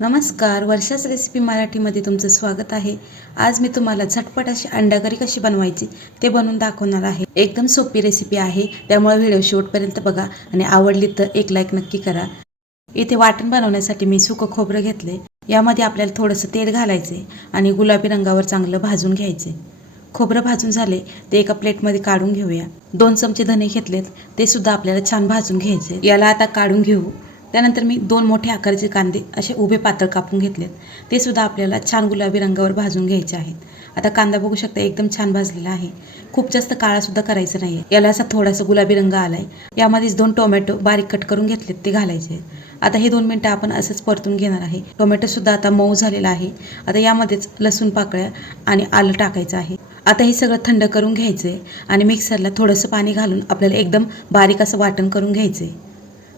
नमस्कार, वर्षाच रेसिपी मराठीमध्ये तुमचं स्वागत आहे। आज मी तुम्हाला झटपट अशी अंडा करी कशी बनवायची ते बनवून दाखवणार आहे। एकदम सोपी रेसिपी आहे, त्यामुळे व्हिडिओ शेवटपर्यंत बघा आणि आवडली तर एक लाईक नक्की करा। इथे वाटण बनवण्यासाठी मी सुकं खोबरं घेतले। यामध्ये आपल्याला थोडंसं तेल घालायचे आणि गुलाबी रंगावर चांगलं भाजून घ्यायचे। खोबरं भाजून झाले ते एका प्लेटमध्ये काढून घेऊया। 2 चमचे धने घेतलेत, ते सुद्धा आपल्याला छान भाजून घ्यायचे। याला आता काढून घेऊ। त्यानंतर मी 2 मोठे आकाराचे कांदे असे उभे पातळ कापून घेतलेत, ते सुद्धा आपल्याला छान गुलाबी रंगावर भाजून घ्यायचे आहेत। आता कांदा बघू शकता एकदम छान भाजलेला आहे। खूप जास्त काळा सुद्धा करायचं नाही, याला असा थोडासा गुलाबी रंग आलाय। यामध्येच 2 टोमॅटो बारीक कट करून घेतलेत, ते घालायचे। आता हे 2 मिनिटं आपण असंच परतून घेणार आहे। टोमॅटो सुद्धा आता मऊ झालेला आहे। आता यामध्येच लसूण पाकळ्या आणि आलं टाकायचं आहे। आता हे सगळं थंड करून घ्यायचे आणि मिक्सरला थोडंसं पाणी घालून आपल्याला एकदम बारीक असं वाटण करून घ्यायचे।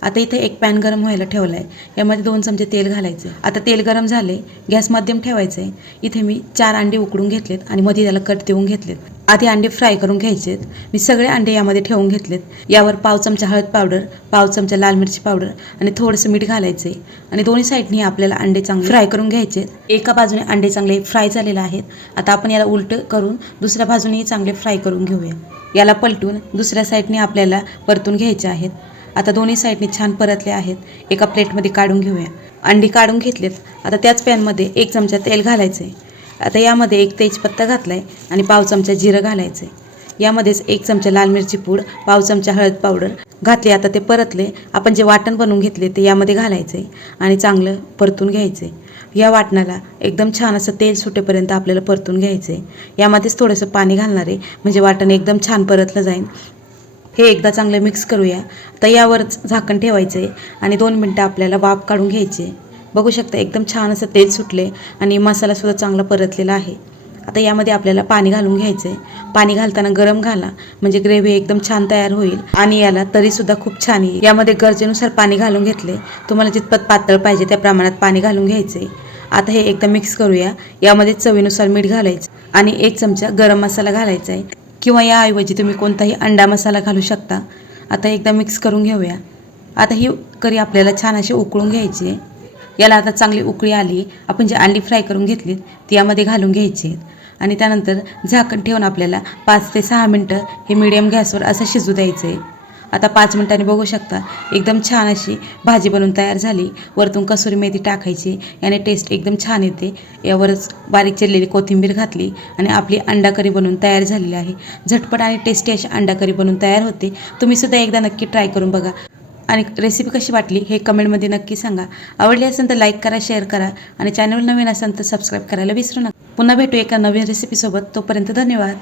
आता इथे एक पॅन गरम व्हायला ठेवला आहे। यामध्ये 2 चमचे तेल घालायचे। आता तेल गरम झाले, गॅस मध्यम ठेवायचे। इथे मी 4 अंडे उकडून घेतलेत आणि मध्ये त्याला कट देऊन घेतलेत। आधी अंडे फ्राय करून घ्यायचेत। मी सगळे अंडे यामध्ये ठेवून घेतलेत। यावर पाव चमचा हळद पावडर, पाव चमचा लाल मिरची पावडर आणि थोडंसं मीठ घालायचे आणि दोन्ही साईडनी आपल्याला अंडे चांगले फ्राय करून घ्यायचे। एका बाजूने अंडे चांगले फ्राय झालेले आहेत। आता आपण याला उलट करून दुसऱ्या बाजूनेही चांगले फ्राय करून घेऊया। याला पलटून दुसऱ्या साईडने आपल्याला परतून घ्यायचे आहेत। आता दोन्ही साईडने छान परतले आहेत। एका प्लेटमध्ये काढून घेऊया। अंडी काढून घेतलेत। आता त्याच पॅनमध्ये 1 चमचा तेल घालायचे। आता यामध्ये 1 तेजपत्ता घातलाय आणि पाव चमचा जिरं घालायचे। यामध्येच 1 चमचा लाल मिरची पूड, पाव चमचा हळद पावडर घातली। आता ते परतले, आपण जे वाटण बनवून घेतले ते यामध्ये घालायचे आणि चांगलं परतून घ्यायचे। या वाटणाला एकदम छान असं तेल सुटेपर्यंत आपल्याला परतून घ्यायचे। यामध्येच थोडंसं पाणी घालणार आहे, म्हणजे वाटण एकदम छान परतलं जाईल। हे एकदा चांगलं मिक्स करूया। तर यावरच झाकण ठेवायचे आणि 2 मिनिटं आपल्याला वाफ काढून घ्यायचे। बघू शकता एकदम छान असं तेल सुटले आणि मसाला सुद्धा चांगला परतलेला आहे। आता यामध्ये आपल्याला पाणी घालून घ्यायचे। पाणी घालताना गरम घाला, म्हणजे ग्रेव्ही एकदम छान तयार होईल आणि याला तरी सुद्धा खूप छान येईल। यामध्ये गरजेनुसार पाणी घालून घेतले। तुम्हाला जितपत पातळ पाहिजे त्या प्रमाणात पाणी घालून घ्यायचे। आता हे एकदा मिक्स करूया। यामध्ये चवीनुसार मीठ घालायचं आणि 1 चमचा गरम मसाला घालायचा आहे, किंवा याऐवजी तुम्ही कोणताही अंडा मसाला घालू शकता। आता एकदा मिक्स करून घेऊया। आता ही करी आपल्याला छान अशी उकळून घ्यायची आहे। याला आता चांगली उकळी आली, आपण जी अंडी फ्राय करून घेतली ती यामध्ये घालून घ्यायची आणि त्यानंतर झाकण ठेवून आपल्याला 5 ते 6 मिनिटं हे मीडियम गॅसवर असं शिजू द्यायचं आहे। आता 5 मिनिटांनी बघू शकता एकदम छान अशी भाजी बनवून तयार झाली। वरतून कसुरी मेथी टाकायची, याने टेस्ट एकदम छान येते। यावरच बारीक चिरलेली कोथिंबीर घातली आणि आपली अंडा करी बनवून तयार झालेली आहे। झटपट आणि टेस्टी अशी अंडा करी बनवून तयार होते। तुम्ही सुद्धा एकदा नक्की ट्राय करून बघा आणि रेसिपी कशी वाटली हे कमेंटमध्ये नक्की सांगा। आवडली असेल तर लाईक करा, शेअर करा आणि चॅनल नवीन असेल तर सबस्क्राईब करायला विसरू नका। पुन्हा भेटू एका नवीन रेसिपीसोबत। तोपर्यंत धन्यवाद।